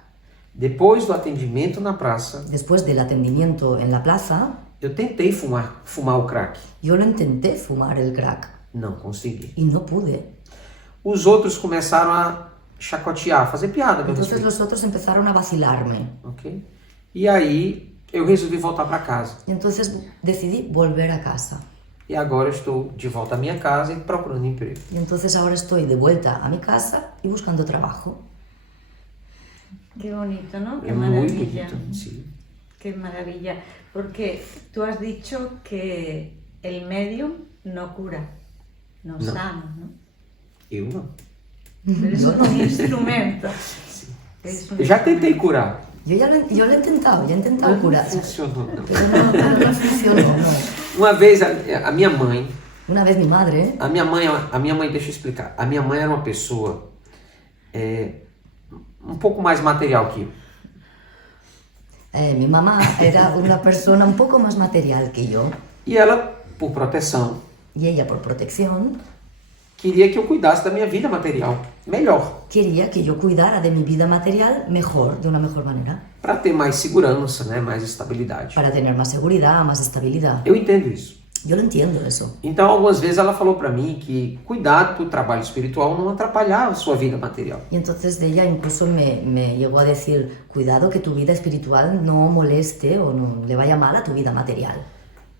Depois do atendimento na praça, Después del atendimiento en la plaza, eu tentei fumar o crack. yo lo intenté fumar el crack Não consegui. y no pude. Os outros começaram a chacotear, fazer piada. Entonces los otros empezaron a vacilarme. Ok? E aí eu resolvi voltar para casa. Y entonces decidí volver a casa. E agora eu estou de volta à minha casa e procurando emprego. Y entonces ahora estoy de vuelta a mi casa y buscando trabajo. Qué bonito, ¿no? Qué É muito maravilla. bonito. Sim. Qué maravilla. Porque tú has dicho que el medium no cura, no No. sana, ¿no? Eu não. Pero es un instrumento. Es un Eu já tentei curar. Yo lo he intentado curar. Não funcionou, não. Pero no funcionó, no. Uma vez a minha mãe, Una vez mi madre, a minha mãe, deixa eu explicar. A minha mãe era uma pessoa um pouco mais material que eu. mi mamá era una persona un poco más material que yo. E ela, por proteção, Y ella, por protección, queria que eu cuidasse da minha vida material melhor, quería que yo cuidara de mi vida material mejor, de una mejor manera, para ter mais segurança, né, mais estabilidade. para tener más seguridad, más estabilidad. Eu entendo isso. Yo lo entiendo eso. Então, algumas vezes ela falou para mim que cuidar do trabalho espiritual não atrapalhava a sua vida material. Y entonces ella incluso me llegó a decir, cuidado que tu vida espiritual no moleste o no le vaya mal a tu vida material.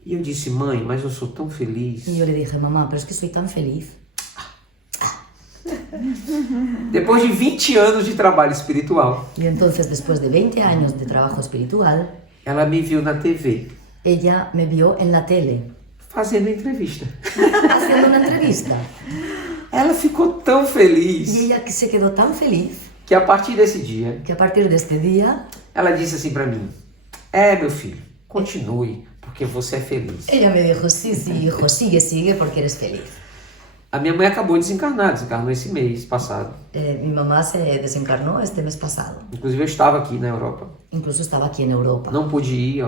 E eu disse, mãe, mas eu sou tão feliz. Y yo le dije, mamá, pero es que soy tan feliz. Depois de 20 anos de trabalho espiritual, Y entonces, después de 20 años de trabajo espiritual, ela me viu na TV ella me vio en la tele fazendo entrevista. haciendo una entrevista. Ela ficou tão Y feliz ella se quedó tan feliz que a partir desse dia, que a partir de este día, ela disse assim para mim, meu filho, continue, porque você é feliz. ella me dijo, sí, hijo, sigue porque eres feliz. A minha mãe acabou de desencarnou esse mês passado. Mi mamá se desencarnó este mes pasado. Inclusive eu estava aqui na Europa. Incluso estaba aquí en Europa. Não pude ir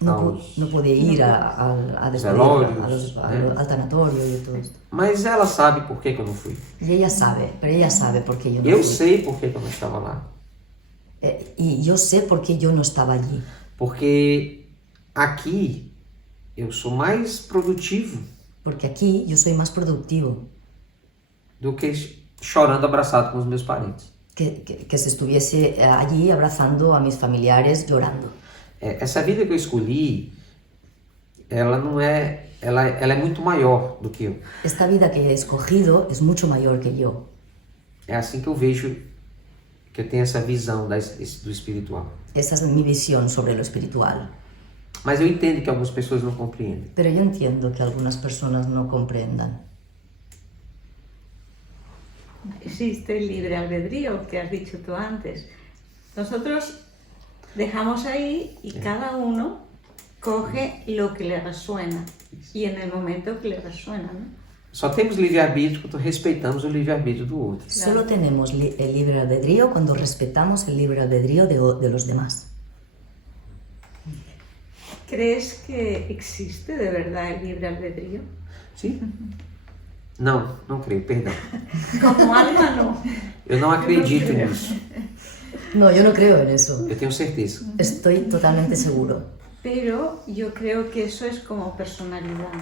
No pude ir a despedir, velorios, al tanatorio y todo esto. mas ela sabe por que eu não fui. Y ella sabe por qué yo no Eu fui. sei por que eu não estava lá. Y yo sé por qué yo no estaba allí. Porque aqui eu sou mais produtivo Porque aquí yo soy más productivo do que chorando abraçado com os meus parentes. que si estuviese allí abrazando a mis familiares llorando. Essa vida que eu escolhi, ela é muito maior do que eu. Esta vida que he escogido es mucho mayor que yo. É assim que eu vejo, que eu tenho essa visão do espiritual. Esa es mi visión sobre lo espiritual. Mas eu entendo que algumas pessoas não compreendem. Pero yo entiendo que algunas personas no comprendan. Existe el libre albedrío que has dicho tú antes. Nosotros dejamos ahí y cada uno coge lo que le resuena y en el momento que le resuena, ¿no? Só temos livre-arbítrio quando respeitamos o livre-arbítrio do outro. Solo tenemos el libre albedrío cuando respetamos el libre albedrío de los demás. ¿Crees que existe de verdad el libre albedrío? Sim? Não, não creio, perdão. Como alma no. Eu não acredito nisso. No, yo no creo en eso. Eu tenho certeza. Estoy totalmente seguro. Pero yo creo que eso es como personalidad.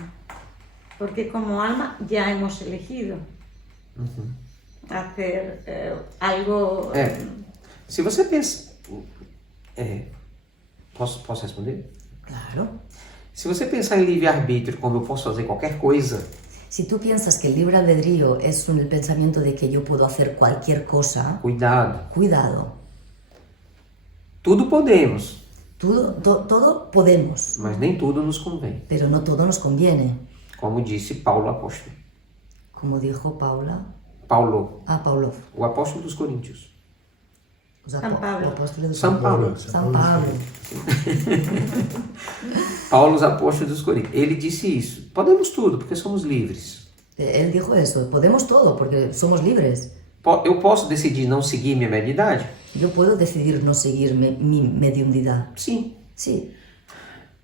Porque como alma ya hemos elegido hacer algo... Se você pensa... Posso responder? Claro. Se você pensar em livre-arbítrio como eu posso fazer qualquer coisa, Si tú piensas que el libre albedrío es el pensamiento de que yo puedo hacer cualquier cosa, cuidado. Tudo podemos, Todo podemos, mas nem tudo nos convém. pero no todo nos conviene. Como disse Paulo apóstolo. Como dijo Paulo, Paulo, Paulo, o apóstolo dos Coríntios. San Pablo. Apóstoles de São Paulo. San Pablo. Paulo, os apóstolos dos Coríntios. Ele disse isso. Podemos tudo, porque somos livres. Él dijo eso, podemos todo porque somos libres. Eu posso decidir não seguir minha mediunidade? Yo puedo decidir no seguir mi mediunidad. Sim. Sí,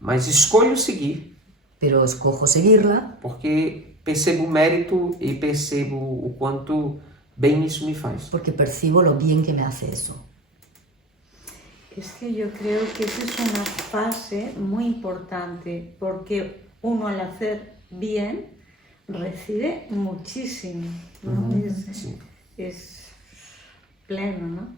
Mas escolho seguir, pero escojo seguirla porque percebo o mérito e percebo o quanto bem isso me faz. porque percibo lo bien que me hace eso. Es que yo creo que esa es una fase muy importante porque uno al hacer bien recibe muchísimo, ¿no? Es pleno, ¿no?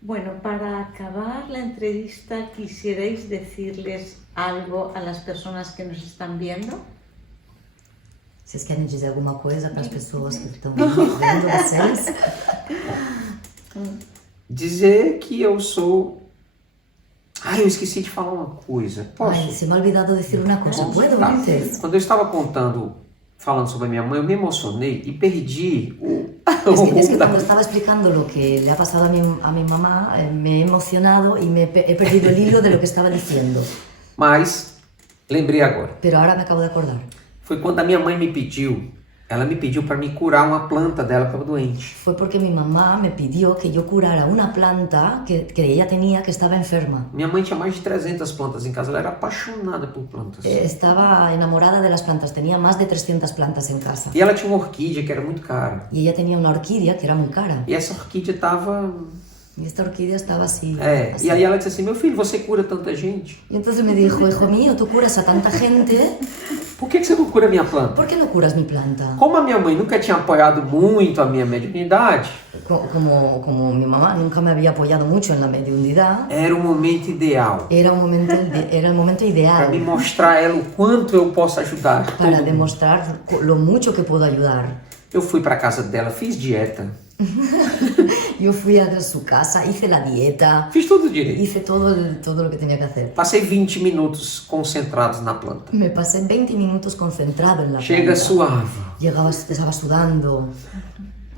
Bueno, para acabar la entrevista, ¿quisierais decirles algo a las personas que nos están viendo? Vocês querem dizer alguma coisa para as pessoas que estão vendo vocês? Dizer que eu sou... eu esqueci de falar uma coisa. Posso? Ay, se me ha olvidado decir una cosa. ¿Puedo Tá. antes? Quando eu estava falando sobre a minha mãe, eu me emocionei e perdi Es que cuando estaba explicando lo que le ha pasado a mi mamá, me he emocionado y he perdido el hilo de lo que estaba diciendo. Mas lembrei agora. Pero ahora me acabo de acordar. Foi quando a minha mãe me pediu, ela me pediu para me curar uma planta dela que estava doente. Fue porque mi mamá me pidió que yo curara una planta que ella tenía que estaba enferma. Minha mãe tinha mais de 300 plantas em casa, ela era apaixonada por plantas. Estaba enamorada de las plantas, tenía más de 300 plantas en casa. E ela tinha uma orquídea que era muito cara. Y ella tenía una orquídea que era muy cara. E essa orquídea estava... Y esta orquídea estaba así. E aí ela disse assim, meu filho, você cura tanta gente. Y entonces me dijo, hijo mío, tú curas a tanta gente, Por que você não cura minha planta? ¿por qué no curas mi planta? Como a minha mãe nunca tinha apoiado muito a minha mediunidade, Como mi mamá nunca me había apoyado mucho en la mediunidad, era o momento ideal era el momento para me ideal mostrar a ela o quanto eu posso ajudar. todo para mundo. demostrar lo mucho que puedo ayudar. Eu fui para casa dela, fiz dieta, Yo fui a su casa, hice la dieta, fiz tudo direito. hice todo lo que tenía que hacer. Passei 20 minutos concentrados na planta. Me pasé 20 minutos concentrado en la Chega, planta. suava. Estaba sudando.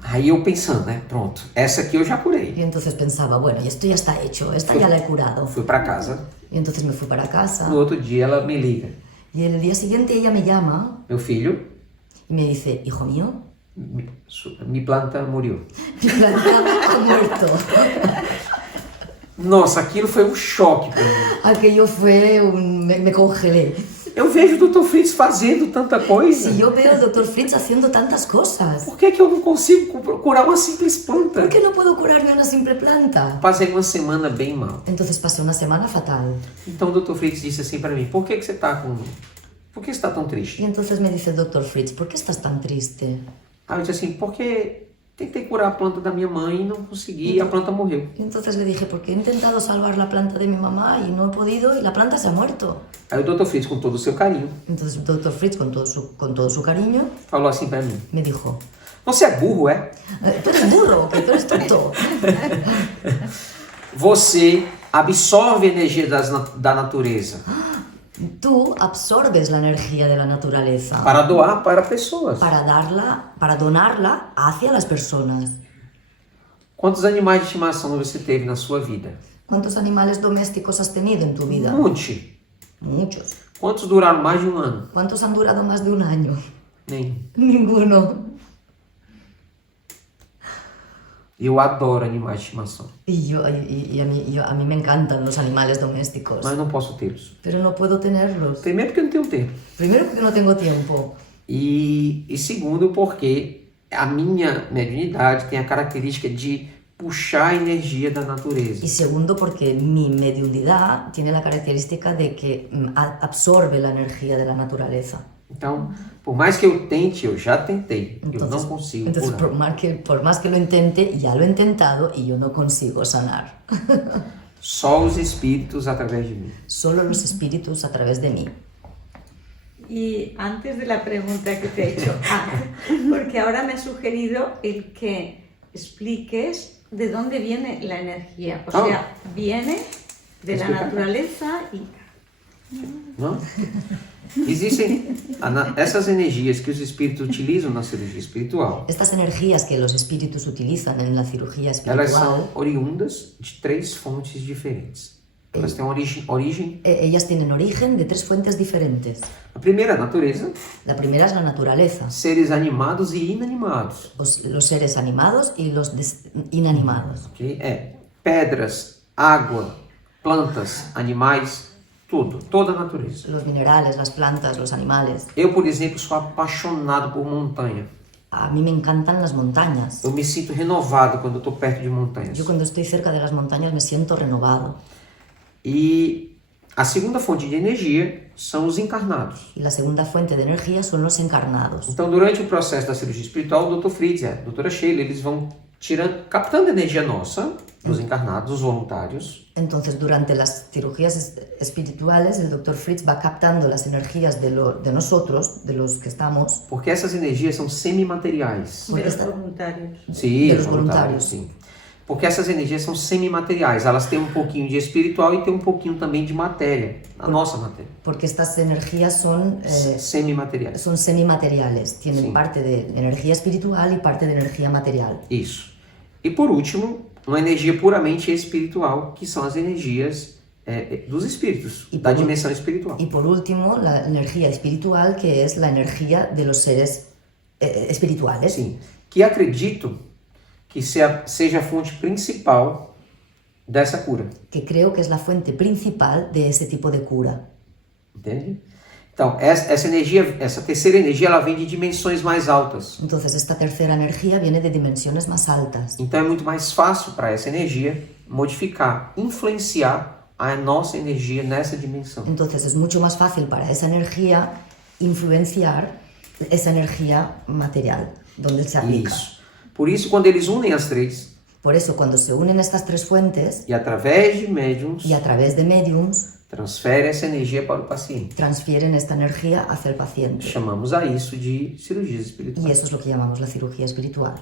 Aí eu pensando, né? Pronto, essa aqui eu já curei. Y entonces pensaba, bueno, y esto ya está hecho, esta ya la he curado. Fui para casa. Y entonces me fui para casa. No outro dia ela me liga. Y el día siguiente ella me llama Meu filho, y me dice, hijo mío, mi planta morreu. mi planta ha muerto. Nossa, aquilo foi um choque para mim. Aquello fue me congelé. Eu vejo o Dr. Fritz fazendo tanta coisa. Si yo veo al Dr. Fritz haciendo tantas cosas, Por que eu não consigo curar uma simples planta? ¿por qué no puedo curarme una simple planta? Passei uma semana bem mal. Entonces pasé una semana fatal. Então o Dr. Fritz disse assim para mim, por que você está com... Por que você está tão triste? Y entonces me dice el Dr. Fritz, ¿por qué estás tan triste? Aí eu disse assim, porque tentei curar a planta da minha mãe e não consegui e a planta morreu. Y entonces le dije, porque he intentado salvar la planta de mi mamá y no he podido y la planta se ha muerto. Aí o Dr. Fritz, com todo o seu carinho, Entonces el Dr. Fritz, con todo su cariño, falou assim para mim, me dijo, você é burro, é? tú eres burro, que tú eres tonto. Você absorve a energia da natureza Tú absorbes la energía de la naturaleza para doar para pessoas. para donarla hacia las personas. Quantos animais de estimação você teve na sua vida? ¿Cuántos animales domésticos has tenido en tu vida? Um monte. Muchos. Quantos duraram mais de um ano? ¿Cuántos han durado más de un año? Nenhum. Ninguno. Eu adoro animais de estimação, Y a mí me encantan los animales domésticos, mas não posso tê-los. pero no puedo tenerlos. Primeiro porque eu não tenho tempo. Primero porque no tengo tiempo. E segundo porque a minha mediunidade tem a característica de puxar a energia da natureza. Y segundo porque mi mediunidad tiene la característica de que absorbe la energía de la naturaleza. Então, por mais que eu tente, eu já tentei, eu não consigo Entonces curar. por más que lo intente, ya lo he intentado y yo no consigo sanar. Só os espíritos através de mim. Solo los espíritus a través de mí. Y antes de la pregunta que te he hecho, porque ahora me ha sugerido el que expliques de dónde viene la energía. O sea, viene de la naturaleza y... Não? Existem essas energias que os espíritos utilizam na cirurgia espiritual. Estas energías que los espíritus utilizan en la cirugía Elas espiritual, são oriundas de 3 fontes diferentes. Elas têm origem. Ellas tienen origen de 3 fuentes diferentes. A primeira, a natureza, La primera es la naturaleza, seres animados e inanimados. los seres animados y los inanimados. Okay? Pedras, água, plantas, animais, tudo, toda a natureza. Los minerales, las plantas, los animales. Eu, por exemplo, sou apaixonado por montanha. A mí me encantan las montañas. Eu me sinto renovado quando eu estou perto de montanhas. Yo cuando estoy cerca de las montañas me siento renovado. E a segunda fonte de energia são os encarnados. Y la segunda fuente de energía son los encarnados. Então, durante o processo da cirurgia espiritual, o Dr. Fritz e a doutora Sheila, eles vão captando a energia nossa, dos encarnados, os voluntários. Entonces, durante las cirugías espirituales, el Dr. Fritz va captando las energías de nosotros, de los que estamos, Porque essas energias são semimateriais. De los voluntarios. Sim, De los voluntários. sim. Porque essas energias são semimateriais. Elas têm um pouquinho de espiritual e têm um pouquinho também de matéria, a nossa matéria. porque estas energías son Semimateriais. semimateriales, tienen Sí. parte de energía espiritual y parte de energía material. Isso. E por último, uma energia puramente espiritual, que são as energias dos espíritos, E da por- dimensão espiritual. Y por último, la energía espiritual, que es la energía de los seres espirituales, Sim. Que acredito que seja a fonte principal dessa cura. que creo que es la fuente principal de ese tipo de cura. Entende? Então, essa energia, essa terceira energia, ela vem de dimensões mais altas. Entonces, esta tercera energía viene de dimensiones más altas. Então, é muito mais fácil para essa energia modificar, influenciar a nossa energia nessa dimensão. Entonces, es mucho más fácil para esa energía influenciar esa energía material, donde se aplica. Isso. Por isso, quando eles unem as 3, Por eso, cuando se unen estas 3 fuentes e através de médiums, y a través de mediums, transfere essa energia para o paciente. transfieren esta energía hacia el paciente. Chamamos a isso de cirurgias Y espirituais. eso es lo que llamamos la cirugía espiritual.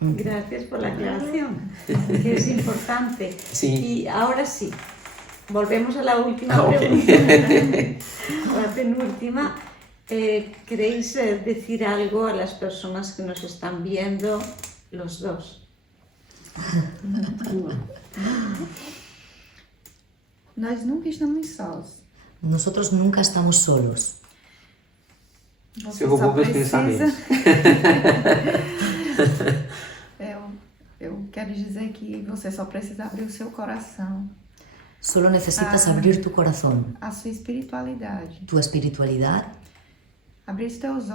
Gracias por la aclaración, que es importante. Sí. Y ahora sí, volvemos a la última Ah, ok. pregunta, a la penúltima. ¿Queréis decir algo a las personas que nos están viendo, los dos? Nós nunca estamos sós. Nosotros nunca estamos solos. Você Você roubou só meus precisa... pensamentos. Eu quero dizer que você só precisa abrir o seu coração, Solo necesitas abrir tu corazón, a sua espiritualidade, tu espiritualidad, abrir os teus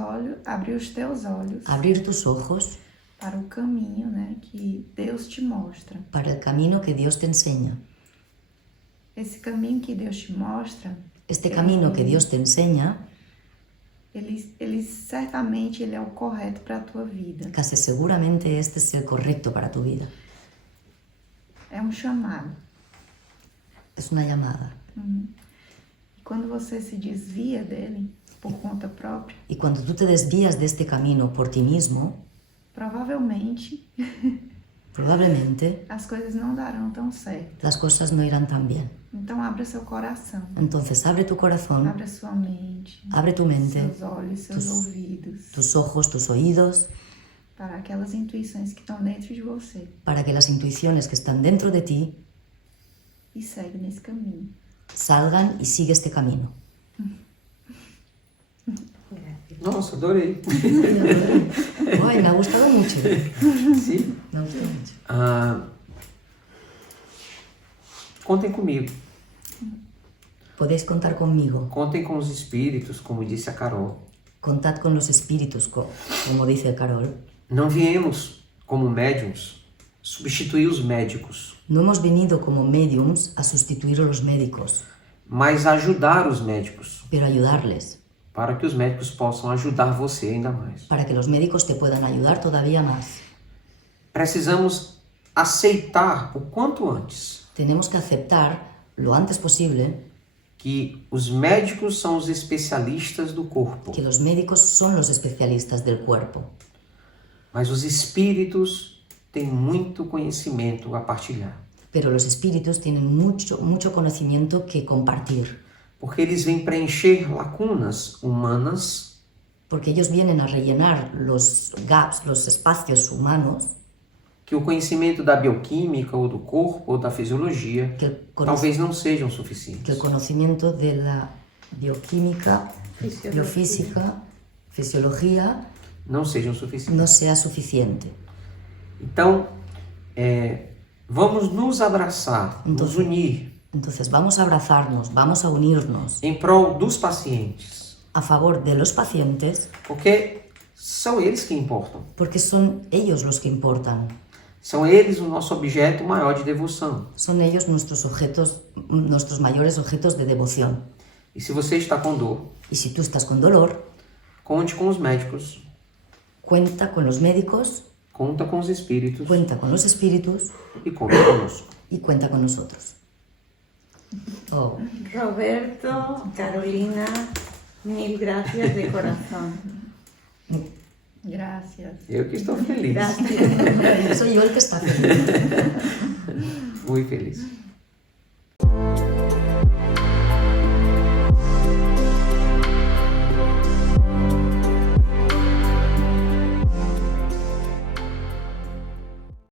olhos abrir tus ojos para o caminho, né, que Deus te mostra. para el camino que Dios te enseña. Esse caminho que Deus te mostra, Este camino que Dios te enseña, ele certamente ele é o correto para a tua vida. casi seguramente este es el correcto para tu vida. É um chamado. Es una llamada. E quando você se desvia dele por conta própria, Y cuando tú te desvías de este camino por ti mismo, provavelmente probablemente as coisas não darão tão certo. las cosas no irán tan bien. Então abra seu coração, Entonces abre tu corazón, abra sua mente, abre tu mente, seus olhos, seus ouvidos, tus ojos, tus oídos, para aquelas intuições que estão dentro de você para que las intuiciones que están dentro de ti e segue nesse caminho. salgan y sigue este camino. Nossa, adorei. Ay, me ha gustado mucho. Sim. Me ha gustado mucho. Contem comigo. Podéis contar conmigo. Contem com os espíritos, como disse a Carol. Contad con los espíritus, como dice Carol. Não viemos como médiums substituir os médicos, No hemos venido como mediums a sustituir a los médicos, mas ajudar os médicos, pero ayudarles, para que os médicos possam ajudar você ainda mais. para que los médicos te puedan ayudar todavía más. Precisamos aceitar o quanto antes Tenemos que aceptar lo antes posible que os médicos são os especialistas do corpo, que los médicos son los especialistas del cuerpo, mas os espíritos têm muito conhecimento a partilhar. pero los espíritus tienen mucho conocimiento que compartir. porque eles vêm preencher lacunas humanas porque ellos vienen a rellenar los gaps, los espacios humanos que o conhecimento da bioquímica ou do corpo ou da fisiologia que el, cono- talvez não sejam que el suficientes. conocimiento de la bioquímica, biofísica, fisiología Não sejam suficientes. no sea suficiente. Então, vamos nos abraçar, nos Então, unir Entonces vamos a abrazarnos, vamos a unirnos em prol dos pacientes, a favor de los pacientes porque são eles que importam. porque son ellos los que importan. São eles o nosso objeto maior de devoção. Son ellos nuestros objetos, nuestros mayores objetos de devoción. E se você está com dor, Y si tú estás con dolor, conte com os médicos, cuenta con los médicos, conta com os espíritos cuenta con los espíritus e conta conosco. y cuenta con nosotros. Oh, Roberto, Carolina, mil gracias de corazón. Gracias. Eu que estou feliz, Gracias. soy yo el que está feliz. muito feliz.